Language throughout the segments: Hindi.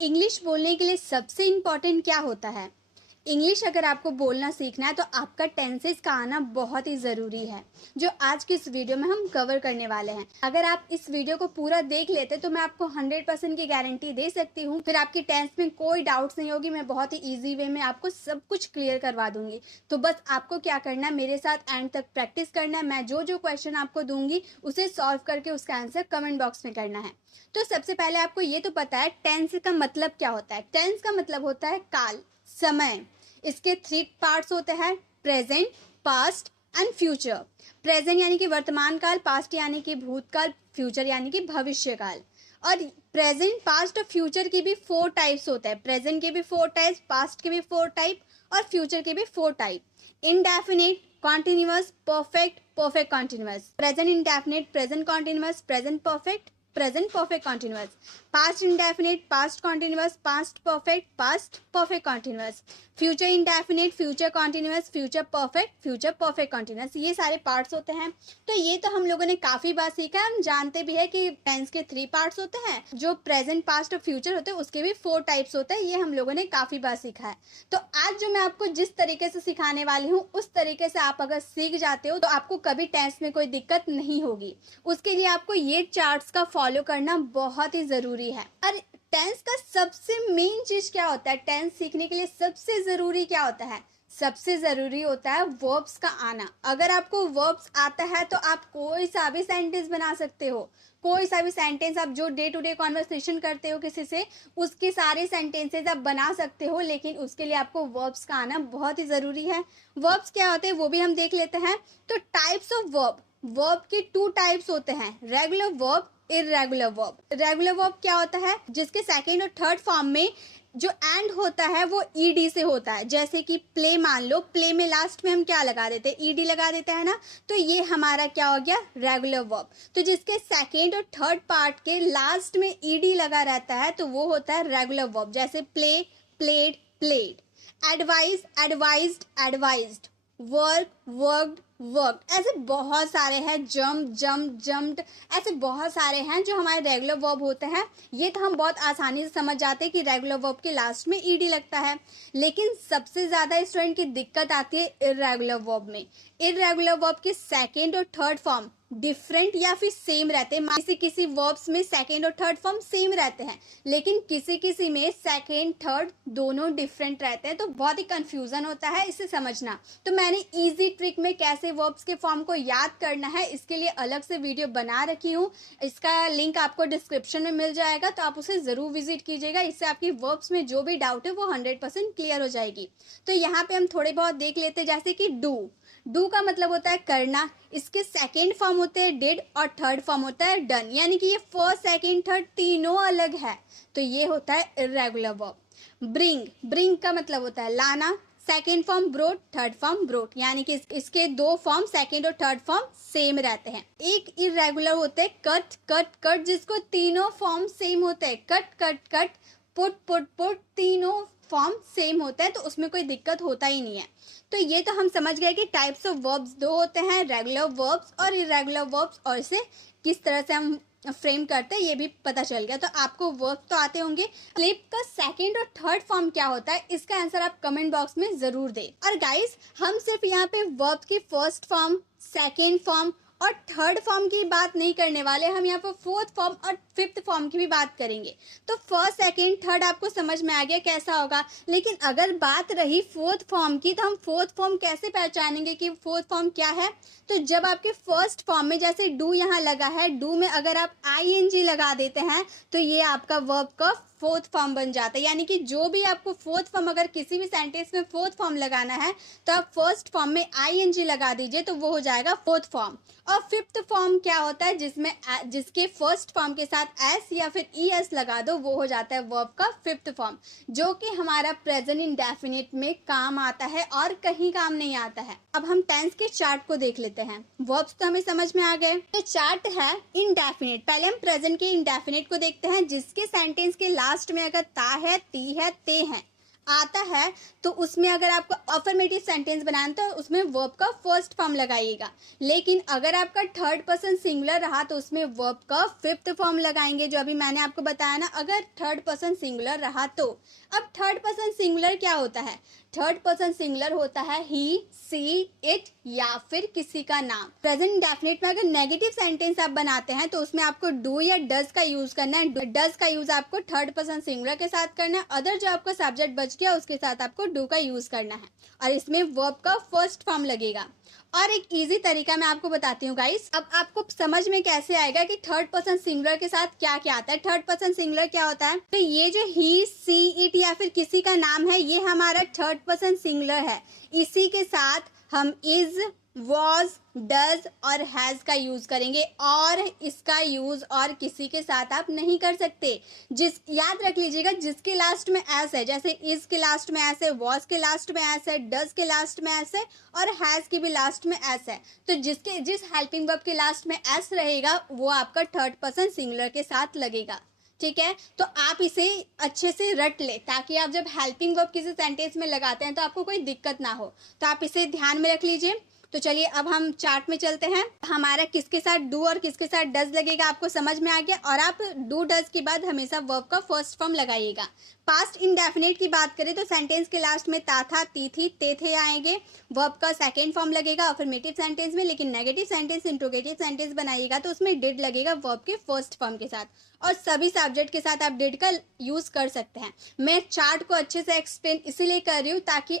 इंग्लिश बोलने के लिए सबसे इम्पॉर्टेंट क्या होता है? इंग्लिश अगर आपको बोलना सीखना है तो आपका टेंसेस का आना बहुत ही ज़रूरी है, जो आज की इस वीडियो में हम कवर करने वाले हैं। अगर आप इस वीडियो को पूरा देख लेते तो मैं आपको 100% की गारंटी दे सकती हूँ, फिर आपकी टेंस में कोई डाउट्स नहीं होगी। मैं बहुत ही ईजी वे में आपको सब कुछ क्लियर करवा दूंगी। तो बस आपको क्या करना है, मेरे साथ एंड तक प्रैक्टिस करना है। मैं जो जो क्वेश्चन आपको दूंगी उसे सॉल्व करके उसका आंसर कमेंट बॉक्स में करना है। तो सबसे पहले आपको ये तो पता है टेंस का मतलब क्या होता है। टेंस का मतलब होता है काल, समय। इसके 3 पार्ट्स होते हैं, present, past and future. Present यानी कि वर्तमान काल, पास्ट यानी कि भूतकाल, फ्यूचर यानी कि भविष्य काल। और प्रेजेंट, पास्ट और फ्यूचर की भी 4 टाइप्स होते हैं। प्रेजेंट के भी 4 टाइप्स, पास्ट के भी 4 टाइप और फ्यूचर के भी 4 type. Indefinite, continuous, perfect, perfect continuous. Present indefinite, present continuous, present perfect, present perfect continuous. Past indefinite, past continuous, past perfect, past perfect continuous. Future indefinite, future continuous, future perfect, future perfect continuous. ये सारे पार्ट्स होते हैं। तो ये तो हम लोगों ने काफी बार सीखा है। हम जानते भी है कि टेंस के 3 पार्ट्स होते हैं, जो प्रेजेंट, पास्ट और फ्यूचर होते हैं उसके भी 4 टाइप्स होते हैं। ये हम लोगों ने काफी बार सीखा है। तो आज जो मैं आपको जिस तरीके से सिखाने वाली हूँ उस तरीके से आप अगर सीख जाते हो तो आपको कभी टेंस में कोई दिक्कत नहीं होगी। उसके लिए आपको ये चार्ट्स का फॉलो करना बहुत ही जरूरी है। और टेंस का सबसे मेन चीज क्या होता है, टेंस सीखने के लिए सबसे जरूरी क्या होता है? सबसे जरूरी होता है वर्ब्स का आना। अगर आपको वर्ब्स आता है तो आप कोई सा भी सेंटेंस बना सकते हो। कोई सा भी सेंटेंस आप जो डे टू डे कॉन्वर्सेशन करते हो किसी से, उसके सारे सेंटेंसेस आप बना सकते हो, लेकिन उसके लिए आपको वर्ब्स का आना बहुत ही जरूरी है। वर्ब्स क्या होते हैं वो भी हम देख लेते हैं। तो टाइप्स ऑफ वर्ब, वर्ब के 2 टाइप्स होते हैं, regular verb, irregular verb. Regular verb क्या होता है? जिसके सेकेंड और थर्ड फॉर्म में जो एंड होता है वो ईडी से होता है। जैसे कि प्ले, मान लो प्ले में लास्ट में हम क्या लगा देते हैं? ईडी लगा देते हैं ना। तो ये हमारा क्या हो गया? Regular verb. तो जिसके सेकेंड और थर्ड पार्ट के लास्ट में ईडी लगा रहता है तो वो होता है रेगुलर वर्ब। जैसे play, played, played. Advise, advised, advised. Work, worked, work. ऐसे बहुत सारे हैं। Jump, jump, jumped. ऐसे बहुत सारे हैं जो हमारे रेगुलर वर्ब होते हैं। ये तो हम बहुत आसानी से समझ जाते हैं कि रेगुलर वर्ब के लास्ट में ईडी लगता है। लेकिन सबसे ज्यादा स्टूडेंट की दिक्कत आती है इरेगुलर वर्ब में। इरेगुलर वर्ब के सेकेंड और थर्ड फॉर्म डिफरेंट या फिर सेम रहते हैं। किसी किसी वर्ब्स में सेकेंड और थर्ड फॉर्म सेम रहते हैं, लेकिन किसी किसी में सेकेंड थर्ड दोनों डिफरेंट रहते हैं। तो बहुत ही कंफ्यूजन होता है, इसे समझना। तो मैंने इजी ट्रिक में कैसे वर्ब्स के फॉर्म को याद करना है इसके लिए अलग से वीडियो बना रखी हूँ। इसका लिंक आपको डिस्क्रिप्शन में मिल जाएगा, तो आप उसे जरूर विजिट कीजिएगा। इससे आपकी वर्ब्स में जो भी डाउट है वो 100% क्लियर हो जाएगी। तो यहाँ पे हम थोड़े बहुत देख लेते हैं, जैसे कि डू। डू का मतलब होता है करना। इसके सेकेंड फॉर्म होते हैं डिड और थर्ड फॉर्म होता है डन। यानी कि ये फर्स्ट, सेकेंड, थर्ड तीनों अलग है। तो ये होता है इरेगुलर वर्ब। ब्रिंग, ब्रिंग का मतलब होता है लाना। Second form brought, third form brought. यानी कि इसके 2 फॉर्म सेकेंड और थर्ड फॉर्म सेम रहते हैं। एक इरेगुलर होते हैं कट, कट, कट, जिसको तीनों फॉर्म सेम होते हैं। Cut, cut, cut, put, put, put, तीनों फॉर्म सेम होता है, तो उसमें कोई दिक्कत होता ही नहीं है। तो ये तो हम समझ गए कि टाइप्स ऑफ वर्ब्स 2 होते हैं, रेगुलर वर्ब्स और इरेगुलर वर्ब्स, और इसे किस तरह से हम फ्रेम करते हैं ये भी पता चल गया। तो आपको वर्ब तो आते होंगे। क्लिप का सेकेंड और थर्ड फॉर्म क्या होता है, इसका आंसर आप कमेंट बॉक्स में जरूर दें। और गाइस, हम सिर्फ यहाँ पे वर्ब की फर्स्ट फॉर्म, सेकेंड फॉर्म और थर्ड फॉर्म की बात नहीं करने वाले, हम यहाँ पर फोर्थ फॉर्म और फिफ्थ फॉर्म की भी बात करेंगे। तो फर्स्ट, सेकेंड, थर्ड आपको समझ में आ गया कैसा होगा। लेकिन अगर बात रही फोर्थ फॉर्म की, तो हम फोर्थ फॉर्म कैसे पहचानेंगे कि फोर्थ फॉर्म क्या है? तो जब आपके फर्स्ट फॉर्म में जैसे डू यहाँ लगा है, डू में अगर आप आईएनजी लगा देते हैं तो ये आपका वर्ब का फोर्थ फॉर्म बन जाता है। यानी कि जो भी आपको फोर्थ फॉर्म, अगर किसी भी सेंटेंस में फोर्थ फॉर्म लगाना है तो आप फर्स्ट फॉर्म में आईएनजी लगा दीजिए, तो वो हो जाएगा फोर्थ फॉर्म। और फिफ्थ फॉर्म क्या होता है? जिसके फर्स्ट फॉर्म के साथ एस या फिर ईएस लगा दो, वो हो जाता है वर्ब का फिफ्थ फॉर्म, जो कि हमारा प्रेजेंट इंडेफिनिट में काम आता है और कहीं काम नहीं आता है। अब हम टेंस के चार्ट को देख लेते हैं। वर्ब्स तो हमें समझ में आ गए। तो चार्ट है इंडेफिनिट। पहले हम प्रेजेंट के इंडेफिनिट को देखते हैं, जिसके सेंटेंस के लास्ट में अगर ता है, ती है, ते हैं। आता है तो उसमें अगर आपको अफर्मेटिव सेंटेंस बनाना तो उसमें वर्ब का फर्स्ट फॉर्म लगाइएगा। लेकिन अगर आपका थर्ड पर्सन सिंगुलर रहा तो उसमें वर्ब का फिफ्थ फॉर्म लगाएंगे, जो अभी मैंने आपको बताया ना, अगर थर्ड पर्सन सिंगुलर रहा तो। अब थर्ड पर्सन सिंगुलर क्या होता है? थर्ड पर्सन सिंगुलर होता है ही, सी, इट या फिर किसी का नाम। प्रेजेंट इंडेफिनिट में अगर नेगेटिव सेंटेंस आप बनाते हैं तो उसमें आपको डू या डज का यूज करना है। डज का यूज आपको थर्ड पर्सन सिंगुलर के साथ करना है। अदर जो आपका सब्जेक्ट बच गया उसके साथ आपको डू का यूज करना है और इसमें वर्ब का फर्स्ट फॉर्म लगेगा। और एक इजी तरीका मैं आपको बताती हूँ गाइस। अब आपको समझ में कैसे आएगा कि थर्ड पर्सन सिंगुलर के साथ क्या क्या आता है। थर्ड पर्सन सिंगुलर क्या होता है? तो ये जो ही, सी, इट या फिर किसी का नाम है, ये हमारा थर्ड पर्सन सिंगुलर है। इसी के साथ हम इज, वॉज, डज और हैज का यूज करेंगे और इसका यूज और किसी के साथ आप नहीं कर सकते। याद रख लीजिएगा, जिसके लास्ट में एस है, जैसे इज के लास्ट में एस है, वॉज के लास्ट में एस है, डज के लास्ट में एस है और हैज के भी लास्ट में एस है, तो जिस हेल्पिंग वर्ब के लास्ट में एस रहेगा वो आपका थर्ड पर्सन सिंगुलर के साथ लगेगा। ठीक है, तो आप इसे अच्छे से रट ले ताकि आप जब हेल्पिंग वर्ब किसी सेंटेंस में लगाते हैं तो आपको कोई दिक्कत ना हो। तो आप इसे ध्यान में रख लीजिए। तो चलिए अब हम चार्ट में चलते हैं। हमारा किसके साथ डू और किसके साथ डज लगेगा आपको समझ में आ गया। और आप डू डज के बाद हमेशा वर्ब का फर्स्ट फॉर्म लगाइएगा। पास्ट इंडेफिनिट की बात करें तो सेंटेंस के लास्ट में ता था, ती थी, ते थे आएंगे। वर्ब का सेकेंड फॉर्म लगेगा अफर्मेटिव सेंटेंस में। लेकिन नेगेटिव सेंटेंस, इंट्रोगेटिव सेंटेंस बनाइएगा तो उसमें डिड लगेगा वर्ब के फर्स्ट फॉर्म के साथ। और सभी सब्जेक्ट के साथ आप डिड का यूज कर सकते हैं। मैं चार्ट को अच्छे से एक्सप्लेन इसीलिए कर रही हूँ ताकि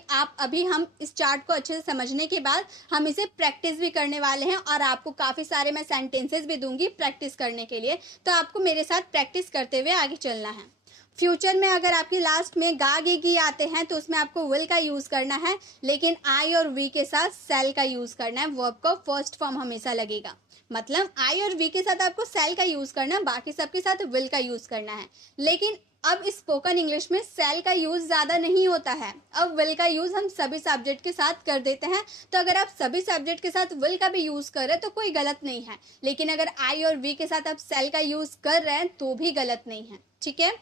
हम इस चार्ट को अच्छे से समझने के बाद हम इसे प्रैक्टिस भी करने वाले हैं और आपको काफी सारे मैं सेंटेंसेस भी दूंगी प्रैक्टिस करने के लिए। तो आपको मेरे साथ प्रैक्टिस करते हुए आगे चलना है। फ्यूचर में अगर आपके लास्ट में गा, गे, गी आते हैं तो उसमें आपको विल का यूज करना है। लेकिन आई और वी के साथ सेल का यूज करना है। वर्ब का फर्स्ट फॉर्म हमेशा लगेगा। मतलब आई और वी के साथ आपको सेल का यूज करना है, बाकी सबके साथ विल का यूज करना है। लेकिन अब स्पोकन इंग्लिश में सेल का यूज ज्यादा नहीं होता है। अब विल का यूज हम सभी सब्जेक्ट के साथ कर देते हैं। तो अगर आप सभी सब्जेक्ट के साथ विल का भी यूज कर रहे हैं तो कोई गलत नहीं है। लेकिन अगर आई और वी के साथ आप सेल का यूज कर रहे हैं तो भी गलत नहीं है। ठीक है,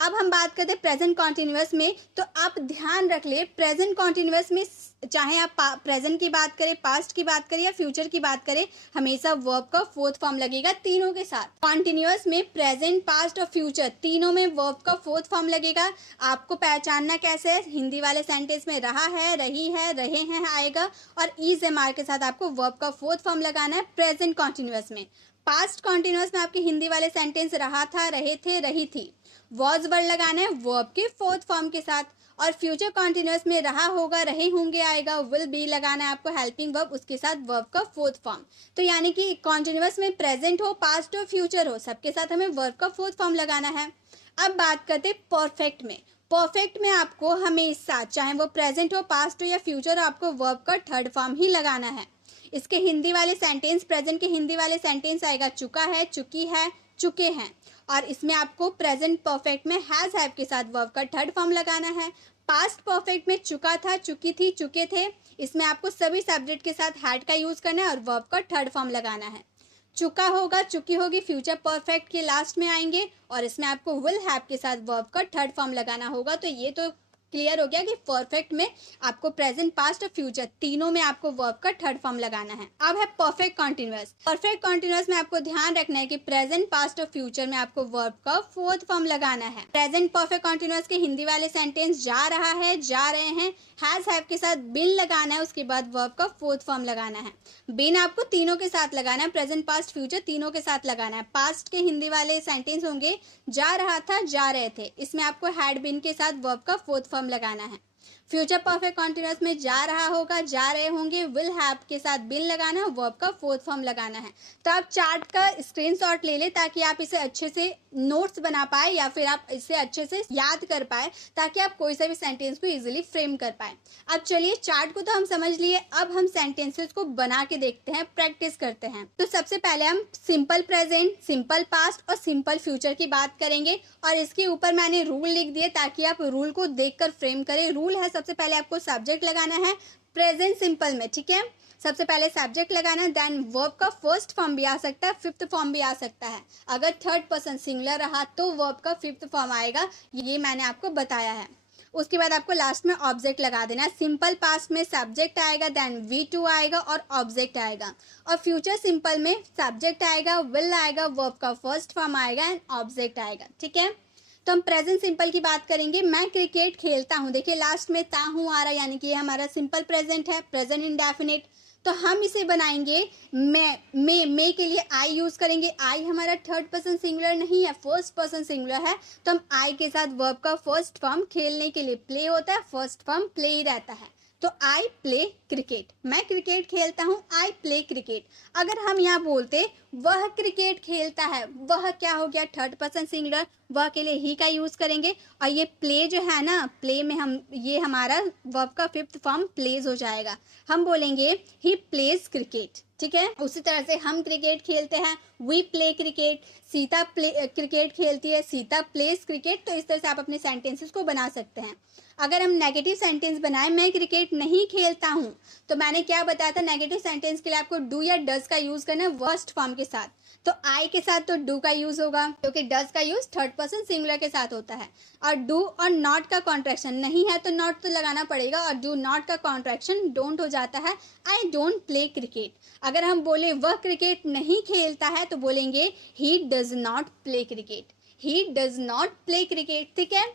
अब हम बात करते हैं प्रेजेंट कॉन्टिन्यूअस में। तो आप ध्यान रख ले, प्रेजेंट कॉन्टिन्यूअस में चाहे आप प्रेजेंट की बात करें, पास्ट की बात करें या फ्यूचर की बात करें, हमेशा वर्ब का फोर्थ फॉर्म लगेगा तीनों के साथ। कॉन्टिन्यूअस में प्रेजेंट, पास्ट और फ्यूचर तीनों में वर्ब का फोर्थ फॉर्म लगेगा। आपको पहचानना कैसे है? हिंदी वाले सेंटेंस में रहा है, रही है, रहे हैं आएगा और इज एम आर के साथ आपको वर्ब का फोर्थ फॉर्म लगाना है प्रेजेंट कॉन्टिन्यूअस में। पास्ट कॉन्टिन्यूअस में आपके हिंदी वाले सेंटेंस रहा था, रहे थे, रही थी, वॉज वर्ड लगाना है वर्ब के फोर्थ फॉर्म के साथ। और फ्यूचर कॉन्टिन्यूअस में रहा होगा, रहे होंगे आएगा, विल बी लगाना है आपको हेल्पिंग वर्ब, उसके साथ वर्ब का फोर्थ फॉर्म। तो यानी कि कॉन्टिन्यूअस में प्रेजेंट हो, पास्ट हो, फ्यूचर हो, सबके साथ हमें वर्ब का फोर्थ फॉर्म लगाना है। अब बात करते परफेक्ट में। परफेक्ट में आपको हमेशा, चाहे वो प्रेजेंट हो, पास्ट हो या फ्यूचर हो, आपको वर्ब का थर्ड फॉर्म ही लगाना है। इसके हिंदी वाले सेंटेंस, प्रेजेंट के हिंदी वाले सेंटेंस आएगा चुका है, चुकी है, चुके हैं। और इसमें आपको प्रेजेंट परफेक्ट में हैज हैव के साथ वर्ब का थर्ड फॉर्म लगाना है। पास्ट परफेक्ट में चुका था, चुकी थी, चुके थे, इसमें आपको सभी सब्जेक्ट के साथ हैड का यूज करना है और वर्ब का थर्ड फॉर्म लगाना है। चुका होगा, चुकी होगी, फ्यूचर परफेक्ट के लास्ट में आएंगे और इसमें आपको विल हैव के साथ वर्ब का थर्ड फॉर्म लगाना होगा। तो ये तो क्लियर हो गया कि परफेक्ट में आपको प्रेजेंट, पास्ट और फ्यूचर तीनों में आपको वर्ब का थर्ड फॉर्म लगाना है। अब है परफेक्ट कॉन्टिन्यूअस। परफेक्ट कॉन्टिन्यूअस में आपको ध्यान रखना है कि प्रेजेंट, पास्ट और फ्यूचर में आपको वर्ब का फोर्थ फॉर्म लगाना है। प्रेजेंट परफेक्ट कॉन्टिन्यूअस के हिंदी वाले सेंटेंस जा रहा है, जा रहे हैं, हैज हैव के साथ बिन लगाना है, उसके बाद वर्ब का फोर्थ फॉर्म लगाना है। बिन आपको तीनों के साथ लगाना है, प्रेजेंट, पास्ट, फ्यूचर तीनों के साथ लगाना है। पास्ट के हिंदी वाले सेंटेंस होंगे जा रहा था, जा रहे थे, इसमें आपको हैड बिन के साथ वर्ब का फोर्थ फॉर्म लगाना है। फ्यूचर परफेक्ट कॉन्टिन्यूअस में जा रहा होगा, जा रहे होंगे, विल हैव के साथ बिन लगाना है, वर्ब का फोर्थ फॉर्म लगाना है। तो आप चार्ट का स्क्रीनशॉट ले लें ताकि आप इसे अच्छे से नोट्स बना पाए या फिर आप इसे अच्छे से याद कर पाए ताकि आप कोई सा भी सेंटेंस को इजीली फ्रेम कर पाए। अब चलिए, चार्ट को तो हम समझ लिए, अब हम सेंटेंसेस को बना के देखते हैं, प्रैक्टिस करते हैं। तो सबसे पहले हम सिंपल प्रेजेंट, सिंपल पास्ट और सिंपल फ्यूचर की बात करेंगे और इसके ऊपर मैंने रूल लिख दिए ताकि आप रूल को देखकर फ्रेम करें। रूल है, सबसे पहले आपको सब्जेक्ट लगाना है प्रेजेंट सिंपल में। ठीक है, सबसे पहले सब्जेक्ट लगाना है, देन वर्ब का फर्स्ट फॉर्म भी आ सकता है, फिफ्थ फॉर्म भी आ सकता है। अगर थर्ड पर्सन सिंगुलर रहा तो वर्ब का फिफ्थ फॉर्म आएगा, ये मैंने आपको बताया है। उसके बाद आपको लास्ट में ऑब्जेक्ट लगा देना है। सिंपल पास्ट में सब्जेक्ट आएगा, देन V2 आएगा और ऑब्जेक्ट आएगा। और फ्यूचर सिंपल में सब्जेक्ट आएगा, विल आएगा, वर्ब का फर्स्ट फॉर्म आएगा एंड ऑब्जेक्ट आएगा। ठीक है, तो हम प्रेजेंट सिंपल की बात करेंगे। मैं क्रिकेट खेलता हूँ, देखिए लास्ट में ता हूँ आ रहा है, यानी कि ये हमारा सिंपल प्रेजेंट है, प्रेजेंट इंडेफिनिट। तो हम इसे बनाएंगे मैं के लिए आई यूज़ करेंगे। आई हमारा थर्ड पर्सन सिंगुलर नहीं है, फर्स्ट पर्सन सिंगुलर है, तो हम आई के साथ वर्ब का फर्स्ट फॉर्म खेलने के लिए प्ले होता है, फर्स्ट फॉर्म प्ले ही रहता है। तो आई प्ले क्रिकेट, मैं क्रिकेट खेलता हूँ, आई प्ले क्रिकेट। अगर हम यहाँ बोलते वह क्रिकेट खेलता है, वह क्या हो गया, थर्ड पर्सन सिंगुलर, वह के लिए ही का यूज़ करेंगे। और ये प्ले जो है ना, प्ले में हम ये हमारा वर्ब का फिफ्थ फॉर्म प्लेज हो जाएगा, हम बोलेंगे ही प्लेज क्रिकेट। ठीक है, उसी तरह से हम क्रिकेट खेलते हैं, we play cricket, Sita play cricket खेलती है, सीता प्लेज क्रिकेट। तो इस तरह से आप अपने सेंटेंसेस को बना सकते हैं। अगर हम नेगेटिव सेंटेंस बनाएं, मैं क्रिकेट नहीं खेलता हूँ, तो मैंने क्या बताया था, नेगेटिव सेंटेंस के लिए आपको डू या डज का यूज़ करना है फर्स्ट फॉर्म के साथ। तो आई के साथ तो डू का यूज़ होगा, क्योंकि डज का यूज़ थर्ड पर्सन सिंगुलर के साथ होता है। और डू और नॉट का कॉन्ट्रैक्शन नहीं है तो नॉट तो लगाना पड़ेगा, और डू नॉट का कॉन्ट्रैक्शन डोंट हो जाता है, आई डोंट प्ले क्रिकेट। अगर हम बोले वह क्रिकेट नहीं खेलता है, तो बोलेंगे he does not play cricket, he does not play cricket. ठीक है,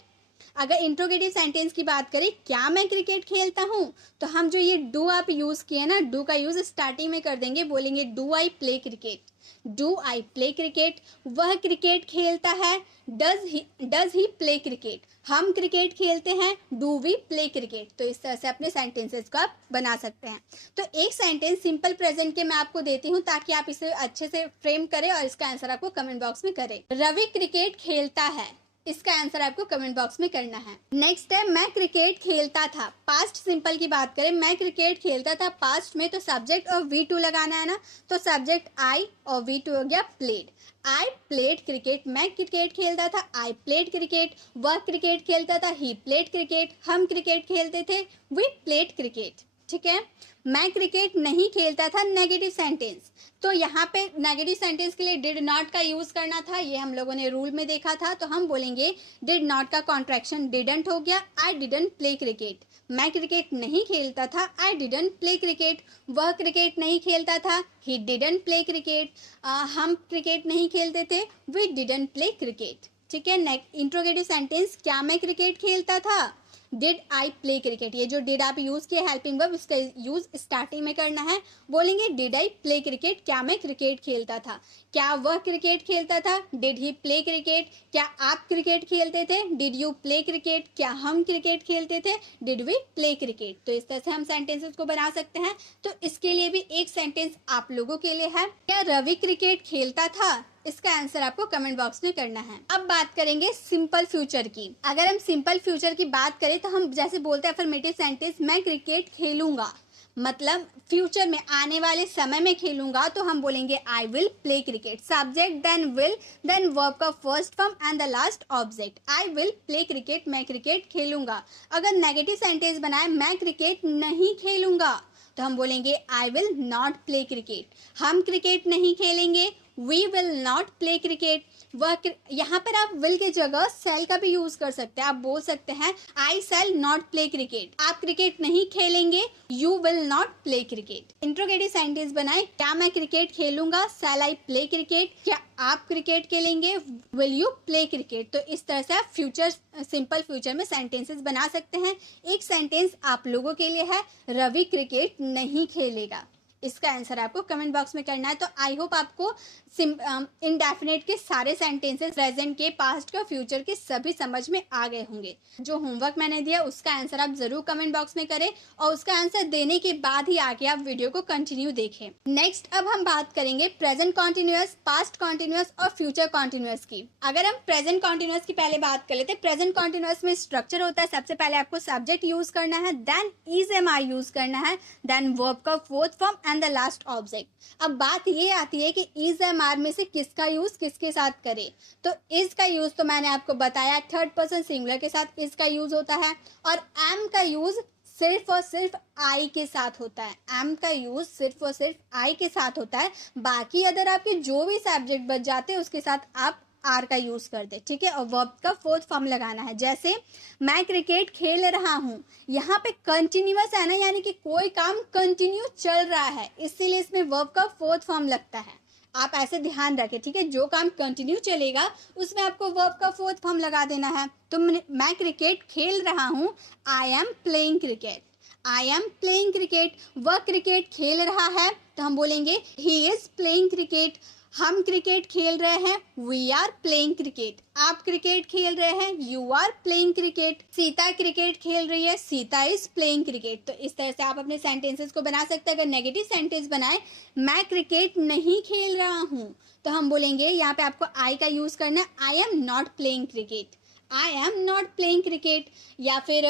अगर इंट्रोगेटिव सेंटेंस की बात करें, क्या मैं क्रिकेट खेलता हूँ, तो हम जो ये डू आप यूज़ किए ना, डू का यूज़ स्टार्टिंग में कर देंगे, बोलेंगे do I play cricket, do I play cricket. वह क्रिकेट खेलता है, डज ही प्ले क्रिकेट, हम क्रिकेट खेलते हैं, डू वी प्ले क्रिकेट। तो इस तरह से अपने सेंटेंसेस को आप बना सकते हैं। तो एक सेंटेंस सिंपल प्रेजेंट के मैं आपको देती हूँ, ताकि आप इसे अच्छे से फ्रेम करें और इसका आंसर आपको कमेंट बॉक्स में करें। रवि क्रिकेट खेलता है, इसका आंसर आपको कमेंट बॉक्स में करना है। नेक्स्ट है मैं क्रिकेट खेलता था, पास्ट सिंपल की बात करें, मैं क्रिकेट खेलता था पास्ट में, तो सब्जेक्ट और V2 लगाना है ना, तो सब्जेक्ट आई और V2 हो गया प्लेड। आई प्लेड क्रिकेट, मैं क्रिकेट खेलता था, आई प्लेड क्रिकेट। वह क्रिकेट खेलता था, ही प्लेड क्रिकेट। हम क्रिकेट खेलते थे, वी प्लेड क्रिकेट। ठीक है, मैं क्रिकेट नहीं खेलता था, नेगेटिव सेंटेंस, तो यहाँ पे नेगेटिव सेंटेंस के लिए डिड नॉट का यूज़ करना था, ये हम लोगों ने रूल में देखा था। तो हम बोलेंगे डिड नॉट का कॉन्ट्रैक्शन डिडंट हो गया, आई डिडंट प्ले क्रिकेट। मैं क्रिकेट नहीं खेलता था, आई डिडंट प्ले क्रिकेट। वह क्रिकेट नहीं खेलता था, ही डिडंट प्ले क्रिकेट। हम क्रिकेट नहीं खेलते थे, वी डिडंट प्ले क्रिकेट। ठीक है, इंट्रोगेटिव सेंटेंस, क्या मैं क्रिकेट खेलता था, डिड आई प्ले क्रिकेट। ये जो डिड आप यूज़ किए हेल्पिंग वर्ब, इसका यूज़ स्टार्टिंग में करना है, बोलेंगे डिड आई प्ले क्रिकेट, क्या मैं क्रिकेट खेलता था। क्या वह क्रिकेट खेलता था, डिड ही प्ले क्रिकेट। क्या आप क्रिकेट खेलते थे, डिड यू प्ले क्रिकेट। क्या हम क्रिकेट खेलते थे, डिड वी प्ले क्रिकेट। तो इस तरह से हम सेंटेंसेस को बना सकते हैं। तो इसके लिए भी एक सेंटेंस आप लोगों के लिए है, क्या रवि क्रिकेट खेलता था, इसका आंसर आपको कमेंट बॉक्स में करना है। अब बात करेंगे सिंपल फ्यूचर की। अगर हम सिंपल फ्यूचर की बात करें, तो हम जैसे बोलते हैं अफर्मेटिव सेंटेंस, मैं क्रिकेट खेलूंगा, मतलब फ्यूचर में आने वाले समय में खेलूंगा, तो हम बोलेंगे I will play cricket. Subject then will then verb का first form and the last object. I will play cricket, मैं क्रिकेट खेलूंगा। अगर नेगेटिव सेंटेंस बनाए, मैं क्रिकेट नहीं खेलूंगा, तो हम बोलेंगे I will not play cricket. हम क्रिकेट नहीं खेलेंगे, we will not play cricket. वह यहाँ पर आप विल की जगह सेल का भी यूज कर सकते हैं। आप बोल सकते हैं आई सेल नॉट प्ले क्रिकेट। आप क्रिकेट नहीं खेलेंगे, you will not play cricket. Interrogative sentence बनाए, क्या मैं क्रिकेट खेलूंगा, सेल आई प्ले क्रिकेट। क्या आप क्रिकेट खेलेंगे, विल यू प्ले क्रिकेट। तो इस तरह से आप फ्यूचर सिंपल फ्यूचर में सेंटेंसेस बना सकते हैं। एक सेंटेंस आप लोगों के लिए है, रवि क्रिकेट नहीं खेलेगा। इसका आंसर आपको कमेंट बॉक्स में करना है। तो आई होप आपको इंडेफिनेट के सारे सेंटेंसेस प्रेजेंट के, पास्ट के, फ्यूचर के सभी समझ में आ गए होंगे। जो होमवर्क मैंने दिया उसका आंसर आप जरूर कमेंट बॉक्स में करें, और उसका आंसर देने के बाद ही आगे आप वीडियो को कंटिन्यू देखें। नेक्स्ट अब हम बात करेंगे प्रेजेंट कॉन्टिन्यूअस, पास्ट कॉन्टिन्यूअस और फ्यूचर कॉन्टिन्यूअस की। अगर हम प्रेजेंट कॉन्टिन्यूअस की पहले बात कर लेते हैं, प्रेजेंट कॉन्टिन्यूअस में स्ट्रक्चर होता है, सबसे पहले आपको सब्जेक्ट यूज करना है, then is am I use करना है, देन वर्ब का fourth form and the last object. अब बात ये आती है कि इज एम आर में से किसका यूज किसके साथ करें। तो इज का यूज तो मैंने आपको बताया, थर्ड पर्सन सिंगुलर के साथ इज का यूज होता है, और एम का यूज सिर्फ और सिर्फ आई के साथ होता है। एम का यूज सिर्फ और सिर्फ आई के साथ होता है। बाकी अदर आपके जो भी सब्जेक्ट बच जाते हैं उसके साथ आप आर का यूज़ कर दे, ठीक है, और वर्ब का फोर्थ फॉर्म लगाना है। जैसे मैं क्रिकेट खेल रहा हूँ, यहाँ पे कंटिन्यूअस है ना, यानी कि कोई काम कंटिन्यू चल रहा है, इसीलिए इसमें वर्ब का फोर्थ फॉर्म लगता है। आप ऐसे ध्यान रखें, ठीक है, जो काम कंटिन्यू चलेगा उसमें आपको वर्ब का फोर्थ फॉर्म लगा देना है। तो मैं क्रिकेट खेल रहा हूँ, I am playing cricket. I am playing cricket, वह क्रिकेट खेल रहा है तो हम बोलेंगे ही इज प्लेइंग क्रिकेट। हम क्रिकेट खेल रहे हैं, वी आर प्लेइंग क्रिकेट। आप क्रिकेट खेल रहे हैं, you are playing cricket. Sita cricket खेल रही है, सीता इज प्लेइंग क्रिकेट। तो इस तरह से आप अपने सेंटेंसेस को बना सकते हैं। अगर नेगेटिव सेंटेंस बनाए, मैं क्रिकेट नहीं खेल रहा हूँ, तो हम बोलेंगे यहाँ पे आपको आई का यूज करना है, I am not playing cricket. I am not playing cricket. या फिर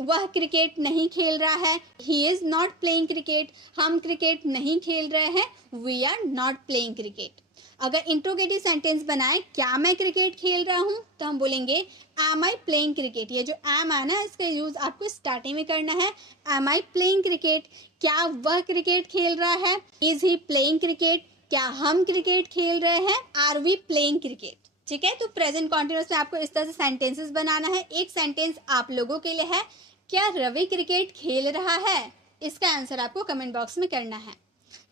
वह क्रिकेट नहीं खेल रहा है, he is not playing cricket. हम क्रिकेट नहीं खेल रहे हैं, we are not playing cricket. अगर इंट्रोगेटिव सेंटेंस बनाए, क्या मैं क्रिकेट खेल रहा हूँ, तो हम बोलेंगे एम आई प्लेइंग क्रिकेट। ये जो एम है ना, इसका यूज आपको स्टार्टिंग में करना है, एम आई प्लेइंग क्रिकेट। क्या वह क्रिकेट खेल रहा है, इज ही प्लेइंग क्रिकेट। क्या हम क्रिकेट खेल रहे हैं, आर वी प्लेइंग क्रिकेट। ठीक है, तो प्रेजेंट कॉन्टिन्यूअस में आपको इस तरह से सेंटेंसेस बनाना है। एक सेंटेंस आप लोगों के लिए है, क्या रवि क्रिकेट खेल रहा है, इसका आंसर आपको कमेंट बॉक्स में करना है।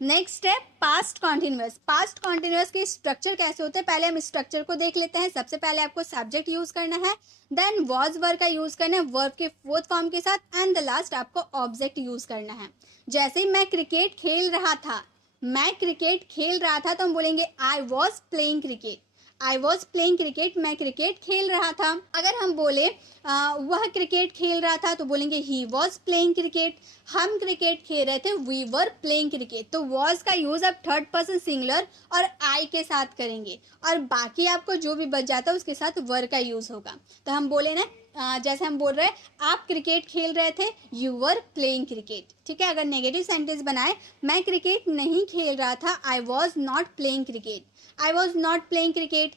नेक्स्ट है पास्ट कॉन्टिन्यूअस। पास्ट कॉन्टिन्यूअस के स्ट्रक्चर कैसे होते हैं, पहले हम स्ट्रक्चर को देख लेते हैं। सबसे पहले आपको सब्जेक्ट यूज करना है, देन वॉज वर्ब का यूज करना है वर्ब के फोर्थ फॉर्म के साथ, एंड द लास्ट आपको ऑब्जेक्ट यूज करना है। जैसे मैं क्रिकेट खेल रहा था, मैं क्रिकेट खेल रहा था, तो हम बोलेंगे I was playing cricket. I was playing cricket, मैं क्रिकेट खेल रहा था। अगर हम बोले वह क्रिकेट खेल रहा था, तो बोलेंगे ही वॉज प्लेइंग क्रिकेट। हम क्रिकेट खेल रहे थे, वी वर प्लेइंग क्रिकेट। तो वॉज का यूज आप थर्ड पर्सन सिंगुलर और आई के साथ करेंगे, और बाकी आपको जो भी बच जाता है उसके साथ वर का यूज होगा। तो हम बोले ना, जैसे हम बोल रहे हैं आप क्रिकेट खेल रहे थे, यू वर प्लेइंग क्रिकेट। ठीक है, अगर नेगेटिव सेंटेंस बनाए, मैं क्रिकेट नहीं खेल रहा था, I was not playing cricket. I was not playing cricket.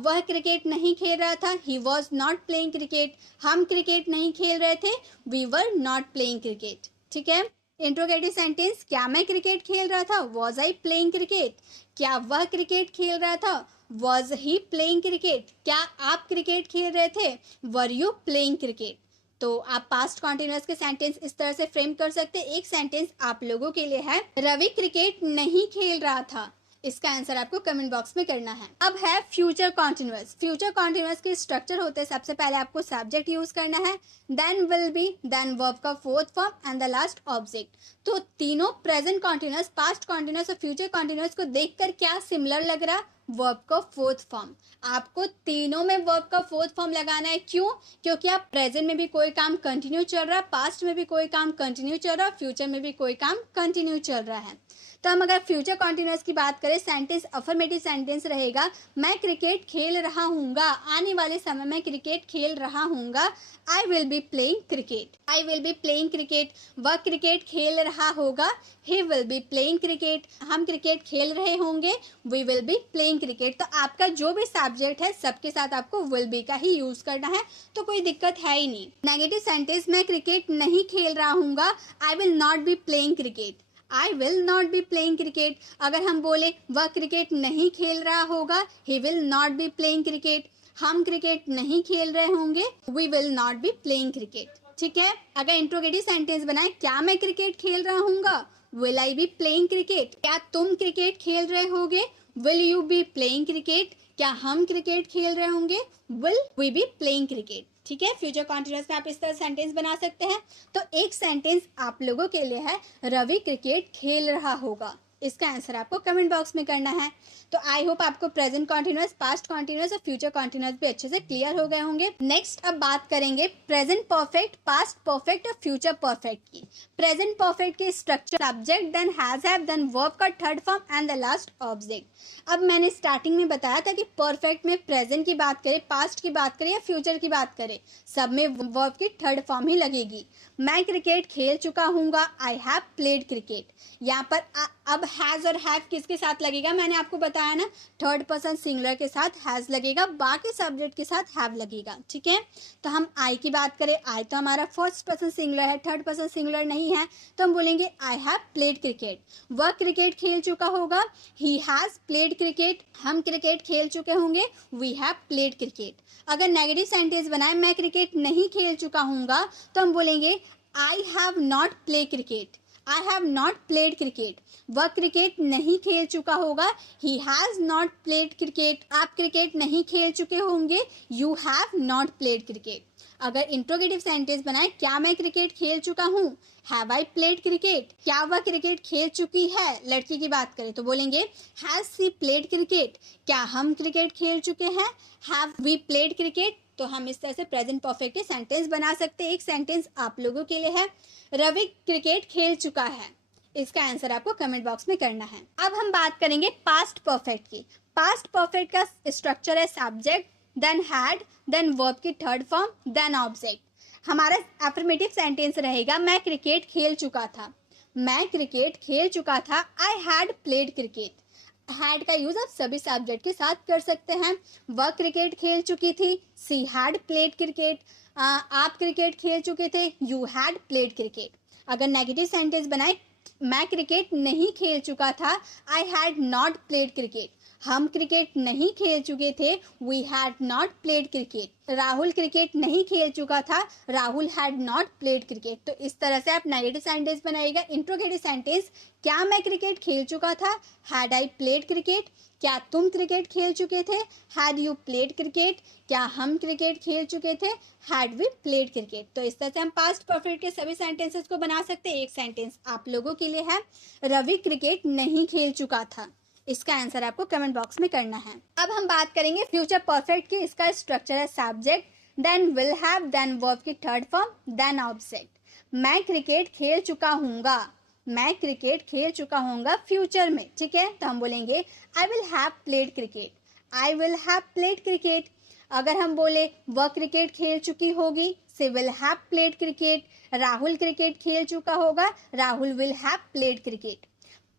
वह क्रिकेट नहीं खेल रहा था, he was not playing cricket. हम क्रिकेट नहीं खेल रहे थे, we were not playing cricket. ठीक है, इंट्रोगेटिव सेंटेंस, क्या मैं क्रिकेट खेल रहा था, वॉज आई प्लेइंग क्रिकेट। क्या वह क्रिकेट खेल रहा था, वॉज ही प्लेइंग क्रिकेट। क्या आप क्रिकेट खेल रहे थे, वर यू प्लेइंग क्रिकेट। तो आप पास्ट कॉन्टिन्यूअस के सेंटेंस इस तरह से फ्रेम कर सकते हैं। एक सेंटेंस आप लोगों के लिए है, रवि क्रिकेट नहीं खेल रहा था, इसका आंसर आपको कमेंट बॉक्स में करना है। अब है फ्यूचर कॉन्टिन्यूअस। फ्यूचर कॉन्टिन्यूअस के स्ट्रक्चर होते हैं, सबसे पहले आपको सब्जेक्ट यूज करना है, then will be, then verb का fourth form and the last object. तो तीनों प्रेजेंट कॉन्टिन्यूअस, पास्ट कॉन्टिन्यूअस और फ्यूचर कॉन्टिन्यूअस को देखकर क्या सिमिलर लग रहा, वर्ब का फोर्थ फॉर्म। आपको तीनों में वर्ब का फोर्थ फॉर्म लगाना है। क्यों? क्योंकि आप प्रेजेंट में भी कोई काम कंटिन्यू चल रहा है, पास्ट में भी कोई काम कंटिन्यू चल रहा है, फ्यूचर में भी कोई काम कंटिन्यू चल रहा है। तो हम अगर फ्यूचर कॉन्टिन्यूअस की बात करें, सेंटेंस अफर्मेटिव सेंटेंस रहेगा, मैं क्रिकेट खेल रहा हूँगा, आने वाले समय में क्रिकेट खेल रहा हूँगा, I will be playing cricket. I will be playing cricket. वह क्रिकेट खेल रहा होगा, he will be playing cricket. हम क्रिकेट खेल रहे होंगे, we will be playing cricket. तो आपका जो भी सब्जेक्ट है सबके साथ आपको विल बी का ही यूज करना है, तो कोई दिक्कत है ही नहीं। नेगेटिव सेंटेंस, मैं क्रिकेट नहीं खेल रहा हूँगा, I will not be playing cricket. I will not be playing cricket. अगर हम बोले वह क्रिकेट नहीं खेल रहा होगा, he will not be playing cricket. हम क्रिकेट नहीं खेल रहे होंगे, we will not be playing cricket. ठीक है, अगर इंट्रोगेटिव सेंटेंस बनाए, क्या मैं क्रिकेट खेल रहा हूँगा, will I be playing cricket. क्या तुम क्रिकेट खेल रहे होगे, will you be playing cricket. क्या हम क्रिकेट खेल रहे होंगे, will we be playing cricket. ठीक है, फ्यूचर कॉन्टिन्यूअस में आप इस तरह सेंटेंस बना सकते हैं। तो एक सेंटेंस आप लोगों के लिए है, रवि क्रिकेट खेल रहा होगा, इसका आंसर आपको कमेंट बॉक्स में करना है। तो आई होप आपको प्रेजेंट कॉन्टिन्यूअस, पास्ट कॉन्टिन्यूअस और फ्यूचर कॉन्टिन्यूअस भी अच्छे से क्लियर हो गए होंगे। नेक्स्ट अब बात करेंगे प्रेजेंट परफेक्ट, पास्ट परफेक्ट और फ्यूचर परफेक्ट की। प्रेजेंट परफेक्ट के structure, subject, then has have, then verb का third form and the last object. अब मैंने स्टार्टिंग में बताया था कि परफेक्ट में प्रेजेंट की बात करें, पास्ट की बात करें या फ्यूचर की बात करें, सब में वर्ब की थर्ड फॉर्म ही लगेगी। मैं क्रिकेट खेल चुका हूँगा, आई हैव प्लेड क्रिकेट। यहाँ पर अब हैज़ और हैव किसके साथ लगेगा, मैंने आपको बताया ना, थर्ड पर्सन सिंगुलर के साथ हैज़ लगेगा, बाकी सब्जेक्ट के साथ हैव लगेगा, ठीक है। तो हम आई की बात करें, आई तो हमारा फर्स्ट पर्सन सिंगुलर है, थर्ड पर्सन सिंगुलर नहीं है, तो हम बोलेंगे आई हैव प्लेड क्रिकेट। वह क्रिकेट खेल चुका होगा, ही हैज़ प्लेड क्रिकेट। हम क्रिकेट खेल चुके होंगे, वी हैव प्लेड क्रिकेट। अगर नेगेटिव सेंटेंस बनाए, मैं क्रिकेट नहीं खेल चुका हूँगा, तो हम बोलेंगे I have not play cricket. I have not played cricket. वह क्रिकेट नहीं खेल चुका होगा, he has not played cricket. आप क्रिकेट नहीं खेल चुके होंगे, you have not played cricket. अगर इंट्रोगेटिव सेंटेंस बनाए, क्या मैं क्रिकेट खेल चुका हूँ, हैव आई प्लेड क्रिकेट। क्या वह क्रिकेट खेल चुकी है, लड़की की बात करें तो बोलेंगे हैज़ सी प्लेड क्रिकेट। क्या हम क्रिकेट खेल चुके हैं, हैव वी प्लेड क्रिकेट। तो हम इस तरह से प्रेजेंट परफेक्ट के सेंटेंस बना सकते हैं। एक सेंटेंस आप लोगों के लिए है, रवि क्रिकेट खेल चुका है। इसका आंसर आपको कमेंट बॉक्स में करना है। अब हम बात करेंगे पास्ट परफेक्ट की। पास्ट परफेक्ट का स्ट्रक्चर है subject, then had, then verb की थर्ड फॉर्म, देन ऑब्जेक्ट। हमारा अफर्मेटिव सेंटेंस रहेगा मैं क्रिकेट खेल चुका था। मैं क्रिकेट खेल चुका था, I had played cricket. Had का यूज आप सभी सब्जेक्ट के साथ कर सकते हैं। वह क्रिकेट खेल चुकी थी, सी हैड प्लेड क्रिकेट। आप क्रिकेट खेल चुके थे, यू हैड प्लेड क्रिकेट। अगर नेगेटिव सेंटेंस बनाए, मैं क्रिकेट नहीं खेल चुका था, I had not played cricket. हम क्रिकेट नहीं खेल चुके थे, we had not played cricket. Rahul cricket नहीं खेल चुका था, Rahul had not played cricket. तो इस तरह से आप नेगेटिव सेंटेंस बनाइएगा। इंट्रोगेटिव सेंटेंस, क्या मैं क्रिकेट खेल चुका था, हैड आई प्लेड क्रिकेट। क्या तुम क्रिकेट खेल चुके थे, हैड यू प्लेड क्रिकेट। क्या हम क्रिकेट खेल चुके थे, हैड वी प्लेड क्रिकेट। तो इस तरह से हम पास्ट परफेक्ट के सभी सेंटेंसेस को बना सकते हैं। एक सेंटेंस आप लोगों के लिए है, रवि क्रिकेट नहीं खेल चुका था। इसका आंसर आपको कमेंट बॉक्स में करना है। अब हम बात करेंगे फ्यूचर परफेक्ट की। इसका स्ट्रक्चर है subject, then will have, then verb की थर्ड फॉर्म, देन ऑब्जेक्ट। मैं क्रिकेट खेल चुका हूँगा, मैं क्रिकेट खेल चुका हूँगा फ्यूचर में, ठीक है। तो हम बोलेंगे I will have played cricket, I will have played cricket. अगर हम बोले वह क्रिकेट खेल चुकी होगी, she will have played cricket. Rahul cricket खेल चुका होगा, Rahul will have played cricket.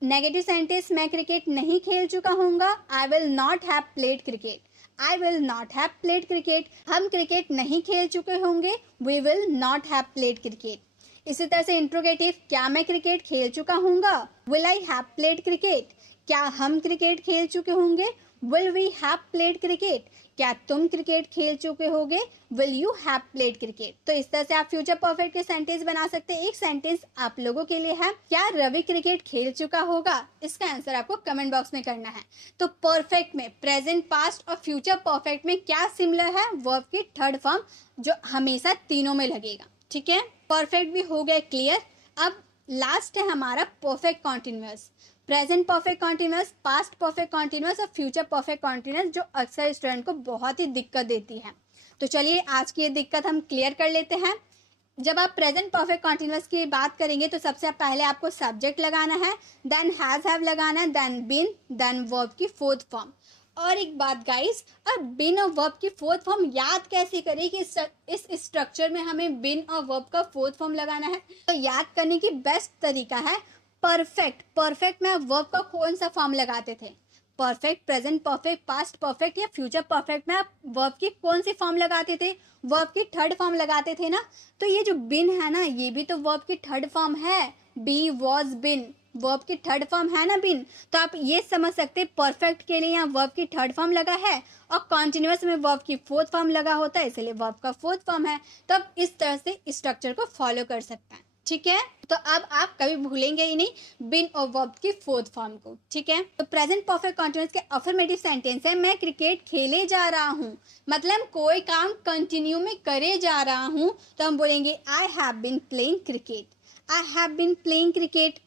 Negative sentence, मैं क्रिकेट नहीं खेल चुका हूँगा, I will not have played cricket, I will not have played cricket. हम क्रिकेट नहीं खेल चुके होंगे, we will not have played cricket. इसी तरह से इंट्रोगेटिव, क्या मैं क्रिकेट खेल चुका हूँगा, will I have played cricket. क्या हम क्रिकेट खेल चुके होंगे, will we have played cricket. क्या तुम क्रिकेट खेल चुके होगे, will you have played cricket. तो इस तरह से आप फ्यूचर परफेक्ट के सेंटेंस बना सकते हैं। एक सेंटेंस आप लोगों के लिए है, क्या रवि क्रिकेट खेल चुका होगा। इसका आंसर आपको कमेंट बॉक्स में करना है। तो परफेक्ट में प्रेजेंट, पास्ट और फ्यूचर परफेक्ट में क्या सिमिलर है, वर्ब की थर्ड फॉर्म, जो हमेशा तीनों में लगेगा, ठीक है। परफेक्ट भी हो गए क्लियर। अब लास्ट है हमारा perfect continuous. Present perfect continuous, past perfect continuous और फ्यूचर परफेक्ट कॉन्टिन्यूअस, जो अक्सर स्टूडेंट को बहुत ही दिक्कत देती है। तो चलिए आज की ये दिक्कत हम क्लियर कर लेते हैं। जब आप प्रेजेंट परफेक्ट कॉन्टिन्यूअस की बात करेंगे तो सबसे पहले आपको सब्जेक्ट लगाना है, देन हैज हैव लगाना है, देन बीन, देन वर्ब की फोर्थ फॉर्म। और एक बात गाइस, अब बिन और वर्ब की फोर्थ फॉर्म याद कैसे करें कि इस स्ट्रक्चर में हमें बिन और वर्ब का फोर्थ फॉर्म लगाना है। तो याद करने की बेस्ट तरीका है परफेक्ट। परफेक्ट में वर्ब का कौन सा फॉर्म लगाते थे, perfect, present perfect, past perfect या फ्यूचर परफेक्ट में आप वर्ब की कौन सी फॉर्म लगाते थे, वर्ब की थर्ड फॉर्म लगाते थे ना। तो ये जो बिन है ना, ये भी तो वर्ब की थर्ड फॉर्म है, बी वॉज बिन, वर्ब की थर्ड फॉर्म है ना बिन। तो आप ये समझ सकते हैं परफेक्ट के लिए यहाँ वर्ब की थर्ड फॉर्म लगा है और कॉन्टिन्यूअस में वर्ब की फोर्थ फॉर्म लगा होता है, इसलिए वर्ब का फोर्थ फॉर्म है। तो आप इस तरह से स्ट्रक्चर को फॉलो कर सकते हैं, ठीक है। तो अब आप कभी भूलेंगे ही नहीं बिन और वर्ब की फोर्थ फॉर्म को, ठीक है। तो प्रेजेंट परफेक्ट कॉन्टिन्यूअस के अफर्मेटिव सेंटेंस है, मैं क्रिकेट खेले जा रहा हूँ, मतलब कोई काम कंटिन्यू में करे जा रहा हूँ। तो हम बोलेंगे I have been playing cricket, I have been playing cricket.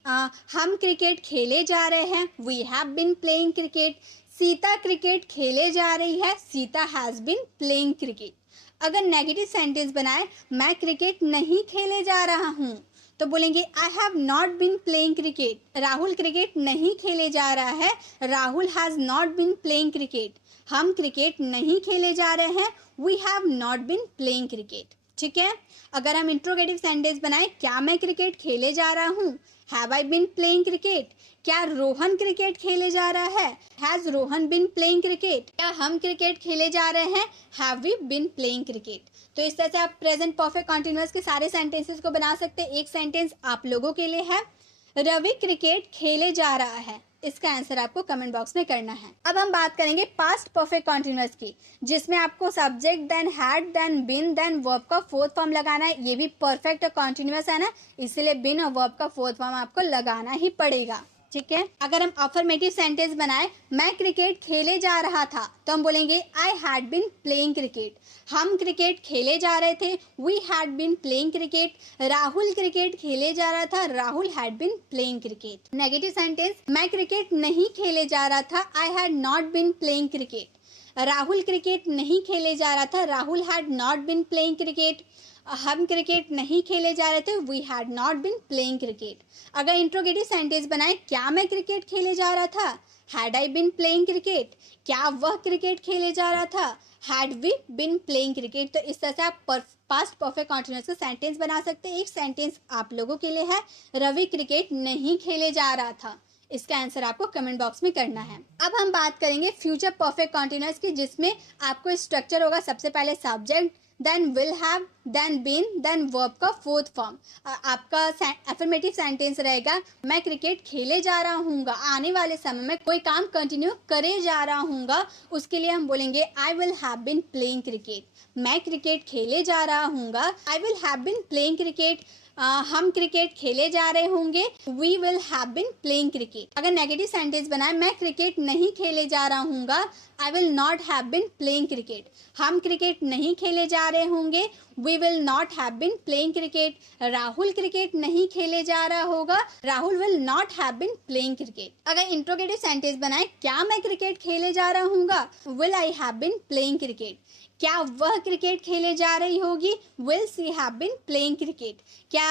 हम क्रिकेट खेले जा रहे हैं, we have been playing cricket. Sita cricket खेले जा रही है, Sita has been playing cricket. अगर नेगेटिव सेंटेंस बनाए, मैं क्रिकेट नहीं खेले जा रहा हूँ, तो बोलेंगे I have not been playing cricket. Rahul cricket नहीं खेले जा रहा है, Rahul has not been playing cricket. हम क्रिकेट नहीं खेले जा रहे हैं, we have not been playing cricket, ठीक है। अगर हम इंट्रोगेटिव सेंटेंस बनाए, क्या मैं क्रिकेट खेले जा रहा हूँ, have I been playing cricket, क्या रोहन क्रिकेट खेले जा रहा है, has Rohan been playing cricket, क्या हम क्रिकेट खेले जा रहे हैं, have we been playing cricket. तो इस तरह से आप प्रेजेंट परफेक्ट कॉन्टिन्यूअस के सारे सेंटेंसेस को बना सकते हैं। एक सेंटेंस आप लोगों के लिए है, रवि क्रिकेट खेले जा रहा है। इसका आंसर आपको कमेंट बॉक्स में करना है। अब हम बात करेंगे पास्ट परफेक्ट कॉन्टिन्यूअस की, जिसमें आपको subject then had then been then verb का फोर्थ फॉर्म लगाना है। ये भी परफेक्ट और कॉन्टिन्यूअस है ना, इसलिए बीन और वर्ब का फोर्थ फॉर्म आपको लगाना ही पड़ेगा, ठीक है। अगर हम अफर्मेटिव सेंटेंस बनाए, मैं क्रिकेट खेले जा रहा था, तो हम बोलेंगे I had been playing cricket. हम क्रिकेट खेले जा रहे थे, we had been playing cricket. Rahul cricket खेले जा रहा था, Rahul had been playing cricket. Negative sentence, मैं क्रिकेट नहीं खेले जा रहा था, I had not been playing cricket. Rahul cricket नहीं खेले जा रहा था, Rahul had not been playing cricket. हम क्रिकेट नहीं खेले जा रहे थे, we had not been playing cricket. अगर इंट्रोगेटिव सेंटेंस बनाए, क्या मैं क्रिकेट खेले जा रहा था, had I been playing cricket. क्या वह क्रिकेट खेले जा रहा था, had we been playing cricket. तो इस तरह से आप पास्ट परफेक्ट कॉन्टिन्यूअस का सेंटेंस बना सकते हैं। एक सेंटेंस आप लोगों के लिए है, रवि क्रिकेट नहीं खेले जा रहा था। इसका आंसर आपको कमेंट बॉक्स में करना है। अब हम बात करेंगे फ्यूचर परफेक्ट कॉन्टिन्यूअस की, जिसमें आपको स्ट्रक्चर होगा, सबसे पहले subject, then will have, then been, then verb का फोर्थ फॉर्म। आपका अफर्मेटिव सेंटेंस रहेगा, मैं क्रिकेट खेले जा रहा हूँगा, आने वाले समय में कोई काम कंटिन्यू करे जा रहा हूँगा, उसके लिए हम बोलेंगे I will have been playing cricket. मैं क्रिकेट खेले जा रहा हूँगा, I will have been playing cricket. हम क्रिकेट खेले जा रहे होंगे, we will have been playing cricket. अगर नेगेटिव सेंटेंस बनाए, मैं क्रिकेट नहीं खेले जा रहा हूँगा, I will not have been playing cricket. हम क्रिकेट नहीं खेले जा रहे होंगे, we will not have been playing cricket. Rahul cricket नहीं खेले जा रहा होगा, Rahul will not have been playing cricket. अगर इंट्रोगेटिव सेंटेंस बनाए, क्या मैं क्रिकेट खेले जा रहा हूँगा, will I have been playing cricket. क्या वह क्रिकेट खेले जा रही होगी, will she have been playing cricket. क्या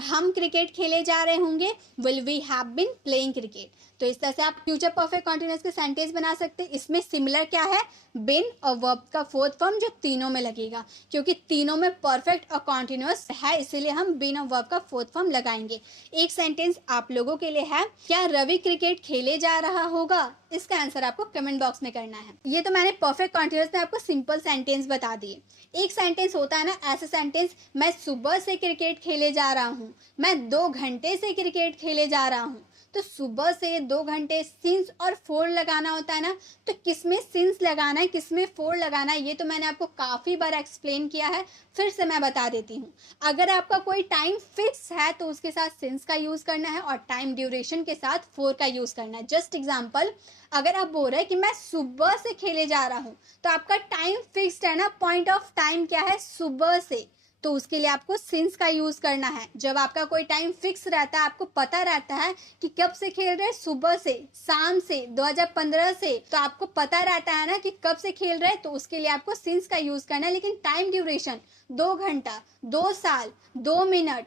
हम क्रिकेट खेले जा रहे होंगे, will we have been playing cricket. तो इस तरह से आप फ्यूचर परफेक्ट कॉन्टिन्यूअस के सेंटेंस बना सकते हैं। इसमें सिमिलर क्या है, बिन और वर्ब का फोर्थ फॉर्म, जो तीनों में लगेगा, क्योंकि तीनों में परफेक्ट और कॉन्टिन्यूअस है, इसीलिए हम बिन और वर्ब का फोर्थ फॉर्म लगाएंगे। एक सेंटेंस आप लोगों के लिए है, क्या रवि क्रिकेट खेले जा रहा होगा। इसका आंसर आपको कमेंट बॉक्स में करना है। ये तो मैंने परफेक्ट कॉन्टिन्यूअस में आपको सिंपल सेंटेंस बता दिए। एक सेंटेंस होता है ना ऐसा सेंटेंस, मैं सुबह से क्रिकेट खेले जा रहा हूँ, मैं 2 घंटे से क्रिकेट खेले जा रहा हूँ। तो सुबह से 2 घंटे, सिंस और फोर लगाना होता है ना, तो किसमें सिंस लगाना है, किसमें फोर लगाना है, ये तो मैंने आपको काफ़ी बार एक्सप्लेन किया है, फिर से मैं बता देती हूँ। अगर आपका कोई टाइम फिक्स है तो उसके साथ सिंस का यूज़ करना है, और टाइम ड्यूरेशन के साथ फोर का यूज़ करना है। जस्ट एग्जाम्पल, अगर आप बोल रहे हैं कि मैं सुबह से खेले जा रहा हूँ, तो आपका टाइम फिक्स्ड है ना, पॉइंट ऑफ टाइम क्या है, सुबह से, तो उसके लिए आपको सिंस का यूज़ करना है। जब आपका कोई टाइम फिक्स रहता है, आपको पता रहता है कि कब से खेल रहे हैं, सुबह से, शाम से, 2015 से, तो आपको पता रहता है ना कि कब से खेल रहे हैं, तो उसके लिए आपको सिंस का यूज़ करना है। लेकिन टाइम ड्यूरेशन 2 घंटा, 2 साल, 2 मिनट,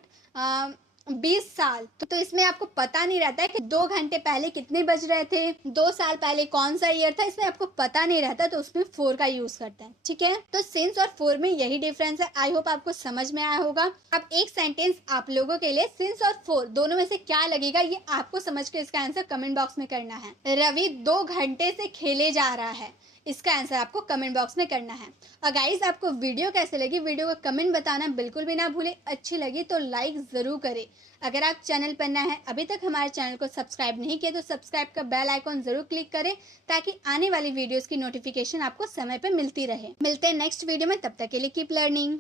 20 साल, तो इसमें आपको पता नहीं रहता है कि 2 घंटे पहले कितने बज रहे थे, 2 साल पहले कौन सा ईयर था, इसमें आपको पता नहीं रहता, तो उसमें फोर का यूज करते हैं। ठीक है, तो सिंस और फोर में यही डिफरेंस है। आई होप आपको समझ में आया होगा। अब एक सेंटेंस आप लोगों के लिए, सिंस और फोर दोनों में से क्या लगेगा, ये आपको समझ के इसका आंसर कमेंट बॉक्स में करना है। रवि 2 घंटे से खेले जा रहा है, इसका आंसर आपको कमेंट बॉक्स में करना है। और गाइस, आपको वीडियो कैसे लगी, वीडियो को कमेंट बताना बिल्कुल भी ना भूले। अच्छी लगी तो लाइक ज़रूर करें। अगर आप चैनल पर नए हैं, अभी तक हमारे चैनल को सब्सक्राइब नहीं किया, तो सब्सक्राइब का बेल आइकॉन ज़रूर क्लिक करें, ताकि आने वाली वीडियोस की नोटिफिकेशन आपको समय पर मिलती रहे। मिलते हैं नेक्स्ट वीडियो में, तब तक के लिए कीप लर्निंग।